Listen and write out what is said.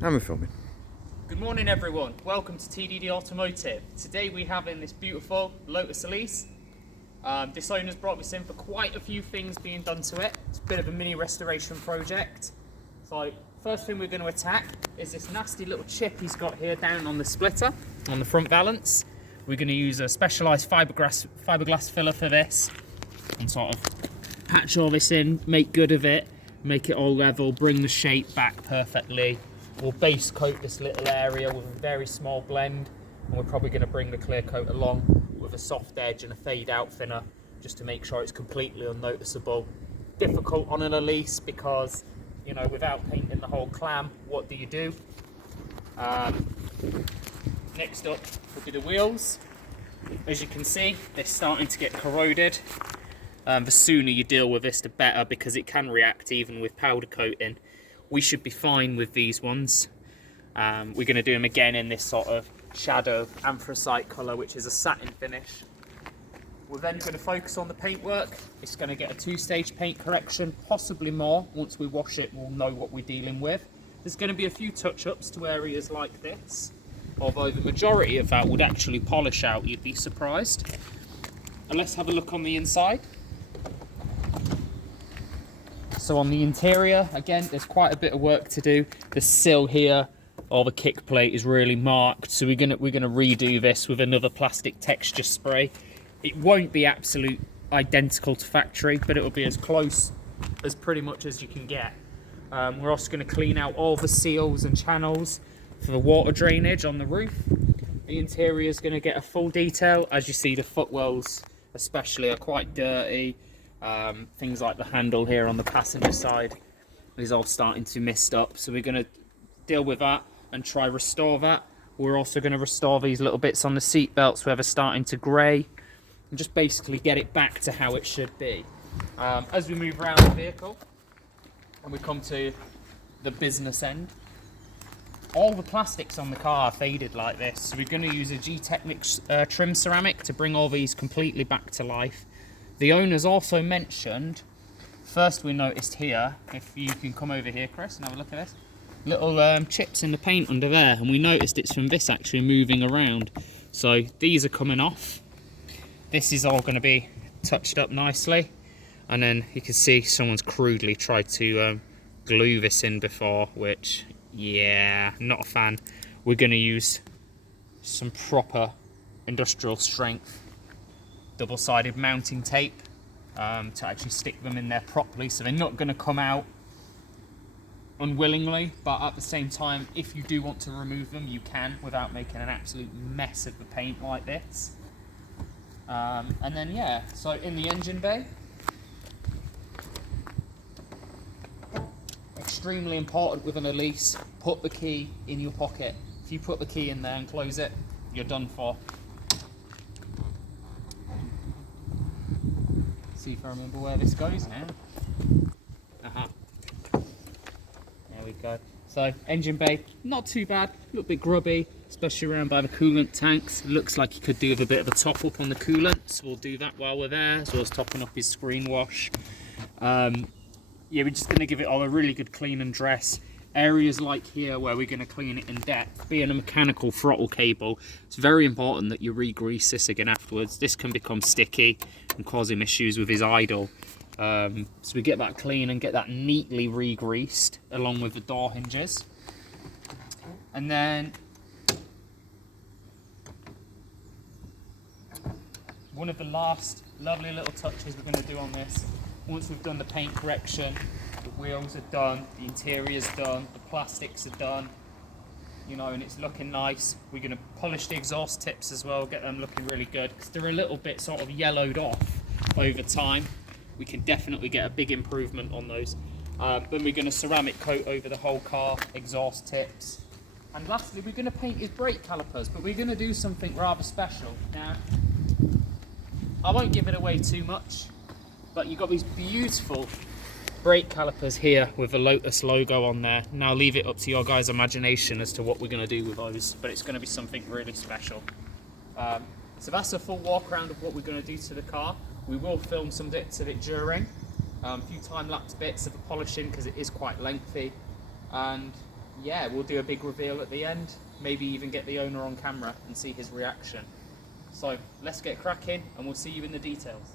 And we're filming. Good morning everyone, welcome to TDD Automotive. Today we have in this beautiful Lotus Elise. This owner's brought this in for quite a few things being done to it. It's a bit of a mini restoration project. So first thing we're going to attack is this nasty little chip he's got here down on the splitter, on the front valance. We're going to use a specialised fiberglass filler for this and sort of patch all this in, make good of it, make it all level, bring the shape back perfectly. We'll base coat this little area with a very small blend, and we're probably going to bring the clear coat along with a soft edge and a fade out thinner just to make sure it's completely unnoticeable. Difficult on an Elise because, you know, without painting the whole clam, what do you do? Next up will be the wheels. As you can see, they're starting to get corroded. The sooner you deal with this, the better, because it can react even with powder coating. We should be fine with these ones. We're going to do them again in this sort of shadow anthracite colour, which is a satin finish. We're then going to focus on the paintwork. It's going to get a two-stage paint correction, possibly more. Once we wash it, we'll know what we're dealing with. There's going to be a few touch-ups to areas like this, although the majority of that would actually polish out, you'd be surprised. And let's have a look on the inside. So on the interior, again, there's quite a bit of work to do. The sill here, or the kick plate, is really marked. So we're gonna redo this with another plastic texture spray. It won't be absolute identical to factory, but it'll be as close as pretty much as you can get. We're also going to clean out all the seals and channels for the water drainage on the roof. The interior is going to get a full detail. As you see, the footwells especially are quite dirty. Things like the handle here on the passenger side is all starting to mist up, so we're going to deal with that and try restore that. We're also going to restore these little bits on the seat belts where they're starting to grey, and just basically get it back to how it should be. As we move around the vehicle and we come to the business end, all the plastics on the car are faded like this, so we're going to use a G-Technics trim ceramic to bring all these completely back to life. The owners also mentioned, first we noticed here, if you can come over here, Chris, and have a look at this, little chips in the paint under there, and we noticed it's from this actually moving around. So these are coming off. This is all going to be touched up nicely, and then you can see someone's crudely tried to glue this in before, which, yeah, not a fan. We're going to use some proper industrial strength double-sided mounting tape to actually stick them in there properly, so they're not going to come out unwillingly, but at the same time, if you do want to remove them, you can without making an absolute mess of the paint like this. And then, yeah, so in the engine bay, extremely important with an Elise, put the key in your pocket. If you put the key in there and close it, you're done for. See if I remember where this goes now. There we go. So engine bay, not too bad, a little bit grubby, especially around by the coolant tanks. Looks like you could do with a bit of a top up on the coolant, so we'll do that while we're there, as well as topping up his screen wash. Yeah, we're just going to give it all a really good clean and dress. Areas like here where we're going to clean it in depth, being a mechanical throttle cable, it's very important that you re-grease this again afterwards. This can become sticky and cause him issues with his idle. So we get that clean and get that neatly re-greased along with the door hinges. And then one of the last lovely little touches we're going to do on this, once we've done the paint correction, the wheels are done, the interior's done, the plastics are done, you know, and it's looking nice. We're going to polish the exhaust tips as well, get them looking really good, because they're a little bit sort of yellowed off over time. We can definitely get a big improvement on those. Then we're going to ceramic coat over the whole car, exhaust tips. And lastly, we're going to paint his brake calipers, but we're going to do something rather special. Now, I won't give it away too much, but you've got these beautiful brake calipers here with the Lotus logo on there. Now leave it up to your guys' imagination as to what we're going to do with those, but it's going to be something really special. So that's a full walk around of what we're going to do to the car. We will film some bits of it during, a few time-lapse bits of the polishing because it is quite lengthy, and yeah, we'll do a big reveal at the end, maybe even get the owner on camera and see his reaction. So let's get cracking and we'll see you in the details.